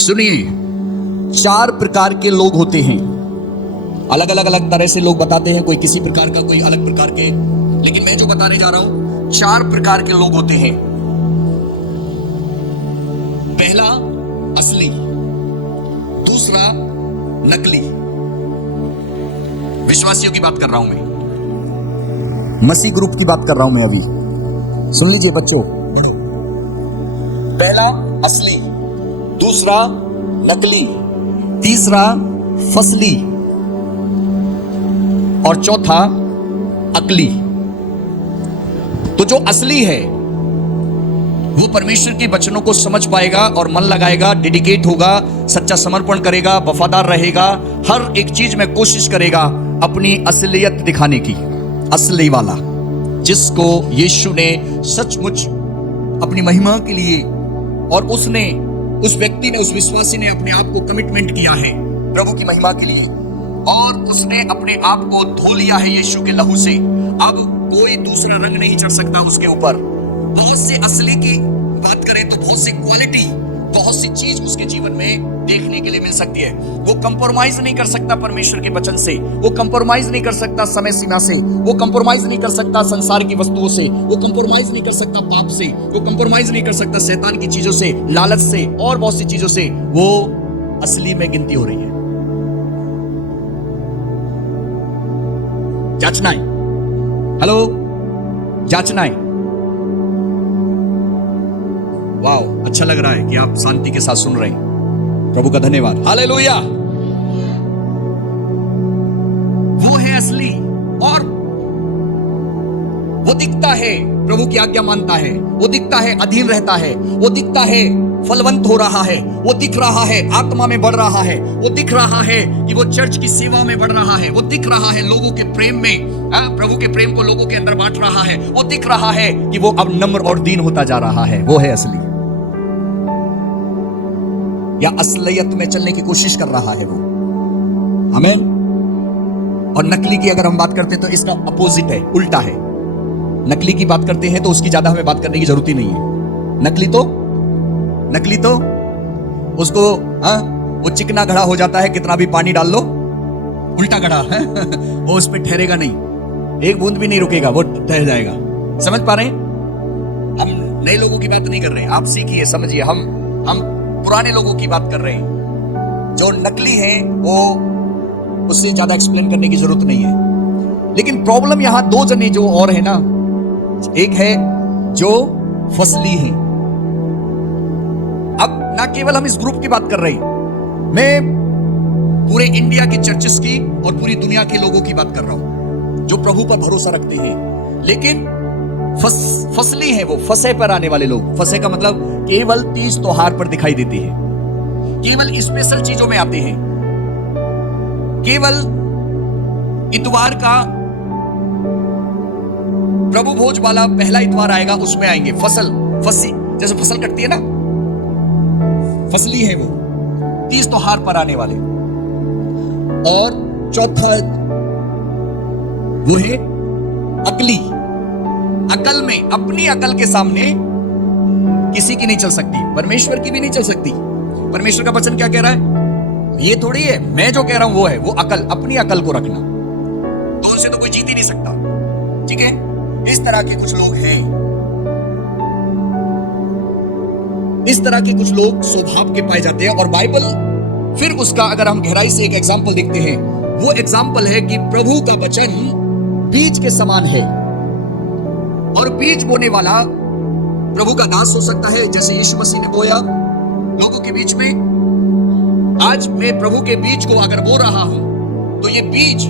सुनिए, 4 प्रकार के लोग होते हैं। अलग अलग तरह से लोग बताते हैं, कोई किसी प्रकार का, कोई अलग प्रकार के, लेकिन मैं जो बताने जा रहा हूं 4 प्रकार के लोग होते हैं। पहला असली, दूसरा नकली। विश्वासियों की बात कर रहा हूं मैं, मसीह ग्रुप की बात कर रहा हूं मैं अभी। सुन लीजिए बच्चों, पहला असली, दूसरा नकली, तीसरा फसली और चौथा अकली। तो जो असली है वो परमेश्वर के वचनों को समझ पाएगा और मन लगाएगा, डेडिकेट होगा, सच्चा समर्पण करेगा, वफादार रहेगा, हर एक चीज में कोशिश करेगा अपनी असलियत दिखाने की। असली वाला, जिसको यीशु ने सचमुच अपनी महिमा के लिए, और उसने, उस व्यक्ति ने, उस विश्वासी ने अपने आप को कमिटमेंट किया है प्रभु की महिमा के लिए, और उसने अपने आप को धो लिया है यीशु के लहू से। अब कोई दूसरा रंग नहीं चढ़ सकता उसके ऊपर। बहुत से असली की बात करें तो बहुत सी क्वालिटी, बहुत सी चीज उसके जीवन में देखने के लिए मिल सकती है। वो कंप्रोमाइज नहीं कर सकता परमेश्वर के वचन से, वो कंप्रोमाइज नहीं कर सकता समय सीमा से, वो कंप्रोमाइज नहीं कर सकता संसार की वस्तुओं से, वो कंप्रोमाइज नहीं कर सकता पाप से, वो कंप्रोमाइज नहीं कर सकता शैतान की चीजों से, लालच से और बहुत सी चीजों से। वो असली में गिनती हो रही है। जांचना है, हेलो, जांचना है। वाओ, अच्छा लग रहा है कि आप शांति के साथ सुन रहे हैं। प्रभु का धन्यवाद, हालेलुया। वो है असली, और वो दिखता है प्रभु की आज्ञा मानता है, वो दिखता है अधीन रहता है, वो दिखता है फलवंत हो रहा है, वो दिख रहा है आत्मा में बढ़ रहा है, वो दिख रहा है कि वो चर्च की सेवा में बढ़ रहा है, वो दिख रहा है लोगों के प्रेम में, प्रभु के प्रेम को लोगों के अंदर बांट रहा है, वो दिख रहा है कि वो अब नम्र और दीन होता जा रहा है। वो है असली, या असलियत में चलने की कोशिश कर रहा है वो। आमीन। और नकली की अगर हम बात करते हैं तो इसका अपोजिट है, उल्टा है। नकली की बात करते हैं तो उसकी ज्यादा हमें बात करने की जरूरत ही नहीं है। नकली तो उसको वो चिकना घड़ा हो जाता है, कितना भी पानी डाल लो, उल्टा घड़ा है वो उस पर ठहरेगा नहीं, एक बूंद भी नहीं रुकेगा, वो ठहर जाएगा। समझ पा रहे हैं? हम नए लोगों की बात नहीं कर रहे हैं, आप सीखिए, समझिए। हम पुराने लोगों की बात कर रहे हैं। जो नकली हैं वो, उससे ज्यादा एक्सप्लेन करने की जरूरत नहीं है। लेकिन प्रॉब्लम यहां 2 जने जो और है ना, एक है जो फसली हैं। अब ना केवल हम इस ग्रुप की बात कर रहे हैं, मैं पूरे इंडिया के चर्चेस की और पूरी दुनिया के लोगों की बात कर रहा हूं जो प्रभु पर भरोसा रखते हैं, लेकिन फसली है। वो फंसे पर आने वाले लोग। फंसे का मतलब केवल 30 त्योहार पर दिखाई देते हैं, केवल स्पेशल चीजों में आते हैं, केवल इतवार का प्रभु भोज वाला पहला इतवार आएगा उसमें आएंगे। फसी जैसे फसल कटती है ना, फसली है वो, 30 त्योहार पर आने वाले। और चौथा वो है अकली। अकल में, अपनी अकल के सामने किसी की नहीं चल सकती, परमेश्वर की भी नहीं चल सकती। परमेश्वर का वचन क्या कह रहा है? ये थोड़ी है मैं जो कह रहा हूं वो है, वो अकल, अपनी अकल को रखना। तो उनसे तो कोई जीत ही नहीं सकता। ठीक है, इस तरह के कुछ लोग हैं, इस तरह के कुछ लोग स्वभाव के पाए जाते हैं। और बाइबल फिर उसका अगर हम गहराई से एक एग्जाम्पल देखते हैं, वो एग्जाम्पल है कि प्रभु का वचन बीज के समान है, और बीज बोने वाला प्रभु का दास हो सकता है, जैसे यीशु मसीह ने बोया लोगों के बीच में। आज मैं प्रभु के बीज को अगर बो रहा हूं तो ये बीज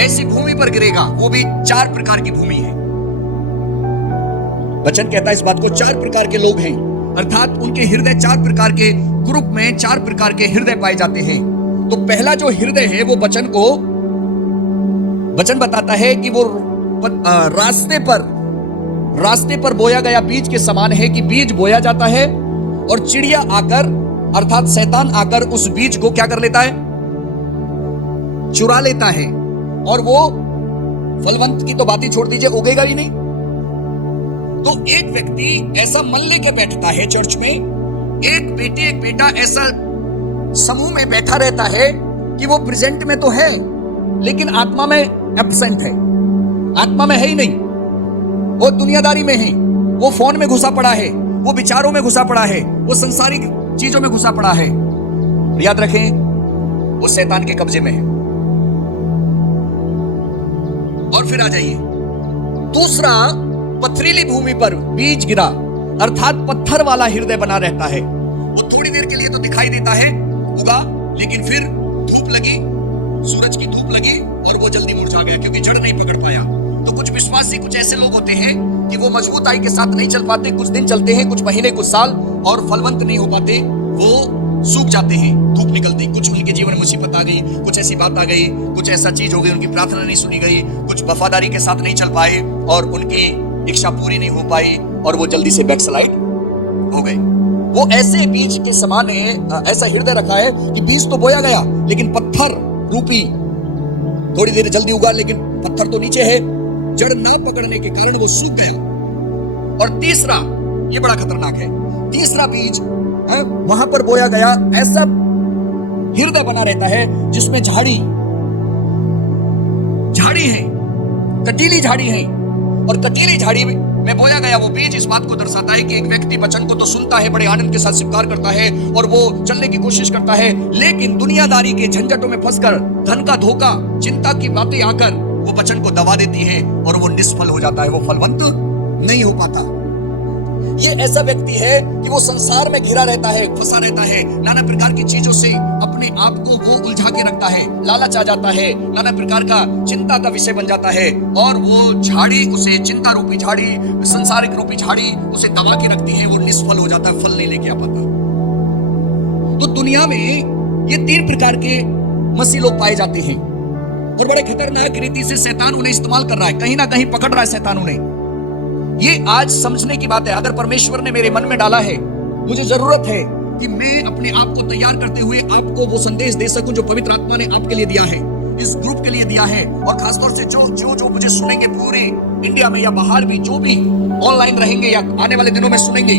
ऐसी भूमि पर गिरेगा, वो भी 4 प्रकार की भूमि है। वचन कहता है इस बात को, 4 प्रकार के लोग हैं, अर्थात उनके हृदय 4 प्रकार के ग्रुप में 4 प्रकार के हृदय पाए जाते हैं। तो पहला जो हृदय है वो वचन बताता है कि वो रास्ते पर बोया गया बीज के समान है, कि बीज बोया जाता है और चिड़िया आकर, अर्थात शैतान आकर उस बीज को क्या कर लेता है? चुरा लेता है, और वो फलवंत की तो बात ही छोड़ दीजिए, उगेगा ही नहीं। तो एक व्यक्ति ऐसा मन लेके बैठता है चर्च में एक बेटी एक बेटा ऐसा समूह में बैठा रहता है कि वो प्रेजेंट में तो है लेकिन आत्मा में एब्सेंट है, आत्मा में है ही नहीं, वो दुनियादारी में है, वो फोन में घुसा पड़ा है, वो विचारों में घुसा पड़ा है, वो संसारिक चीजों में घुसा पड़ा है। याद रखें, वो शैतान के कब्जे में है। और फिर आ जाइए, दूसरा, पथरीली भूमि पर बीज गिरा, अर्थात पत्थर वाला हृदय बना रहता है। वो थोड़ी देर के लिए तो दिखाई देता है उगा, लेकिन फिर धूप लगी, सूरज की धूप लगी और वो जल्दी मुरझा गया क्योंकि जड़ नहीं पकड़ पाया। तो कुछ विश्वासी, कुछ ऐसे लोग होते हैं कि वो मजबूताई के साथ नहीं चल पाते, कुछ दिन चलते हैं, कुछ महीने, कुछ साल, और फलवंत नहीं हो पाते, वो सूख जाते हैं, धूप निकलती। कुछ उनके जीवन में मुसीबत आ गई, कुछ ऐसी बात आ गई, कुछ ऐसा चीज हो गई, उनकी प्रार्थना नहीं सुनी गई, कुछ वफादारी के साथ नहीं चल पाए और उनकी इच्छा पूरी नहीं हो पाई और वो जल्दी से बैकस्लाइड हो गए। वो ऐसे बीज के समान है, ऐसा हृदय रखा है कि बीज तो बोया गया लेकिन पत्थर रूपी, थोड़ी देर जल्दी उगा लेकिन पत्थर तो नीचे है, जड़ ना पकड़ने के कारण वो सूख गया। और तीसरा, ये बड़ा खतरनाक है, तीसरा बीज वहां पर बोया गया, ऐसा हृदय बना रहता है जिसमें झाड़ी है, कटीली झाड़ी है, और कटीली झाड़ी में बोया गया वो बीज इस बात को दर्शाता है कि एक व्यक्ति वचन को तो सुनता है, बड़े आनंद के साथ स्वीकार करता है और वो चलने की कोशिश करता है, लेकिन दुनियादारी के झंझटों में फंसकर, धन का धोखा, चिंता की बातें आकर वो वचन को दबा देती है और वो निष्फल हो जाता है, वो फलवंत नहीं हो पाता। ये ऐसा व्यक्ति है कि वो संसार में घिरा रहता है, फंसा रहता है, नाना प्रकार की चीजों से अपने आप को वो उलझा के रखता है, लालच आ जाता है, नाना प्रकार का चिंता का विषय बन जाता है और वो झाड़ी, उसे चिंता रूपी झाड़ी, संसारिक रूपी झाड़ी उसे दबा के रखती है, वो निष्फल हो जाता है, फल नहीं लेके आ पाता। तो दुनिया में ये 3 प्रकार के मसीह लोग पाए जाते हैं और बड़े खतरनाक रीति से शैतान उन्हें इस्तेमाल कर रहा है, कहीं ना कहीं पकड़ रहा है शैतान उन्हें। ये आज समझने की बात है। अगर परमेश्वर ने मेरे मन में डाला है, मुझे जरूरत है कि मैं अपने आप को तैयार करते हुए आपको वो संदेश दे सकूं जो पवित्र आत्मा ने आपके लिए दिया है, इस ग्रुप के लिए दिया है, और खासतौर से जो मुझे सुनेंगे पूरे इंडिया में या बाहर भी, जो भी ऑनलाइन रहेंगे या आने वाले दिनों में सुनेंगे,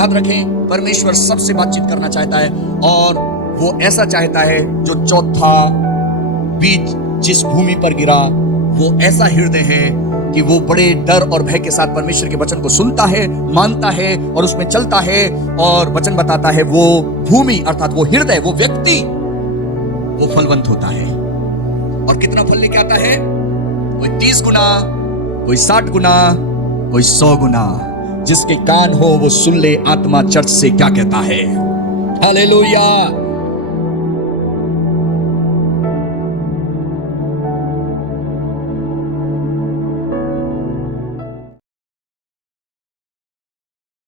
याद रखें, परमेश्वर सबसे बातचीत करना चाहता है और वो ऐसा चाहता है जो चौथा बीज जिस भूमि पर गिरा, वो ऐसा हृदय है कि वो बड़े डर और भय के साथ परमेश्वर के वचन को सुनता है, मानता है और उसमें चलता है, और वचन बताता है वो भूमि अर्थात वो हृदय, वो व्यक्ति, वो फलवंत होता है। और कितना फल लेके आता है? कोई 30 गुना, कोई 60 गुना, कोई 100 गुना। जिसके कान हो वो सुन ले आत्मा चर्च से क्या कहता है। हालेलुया।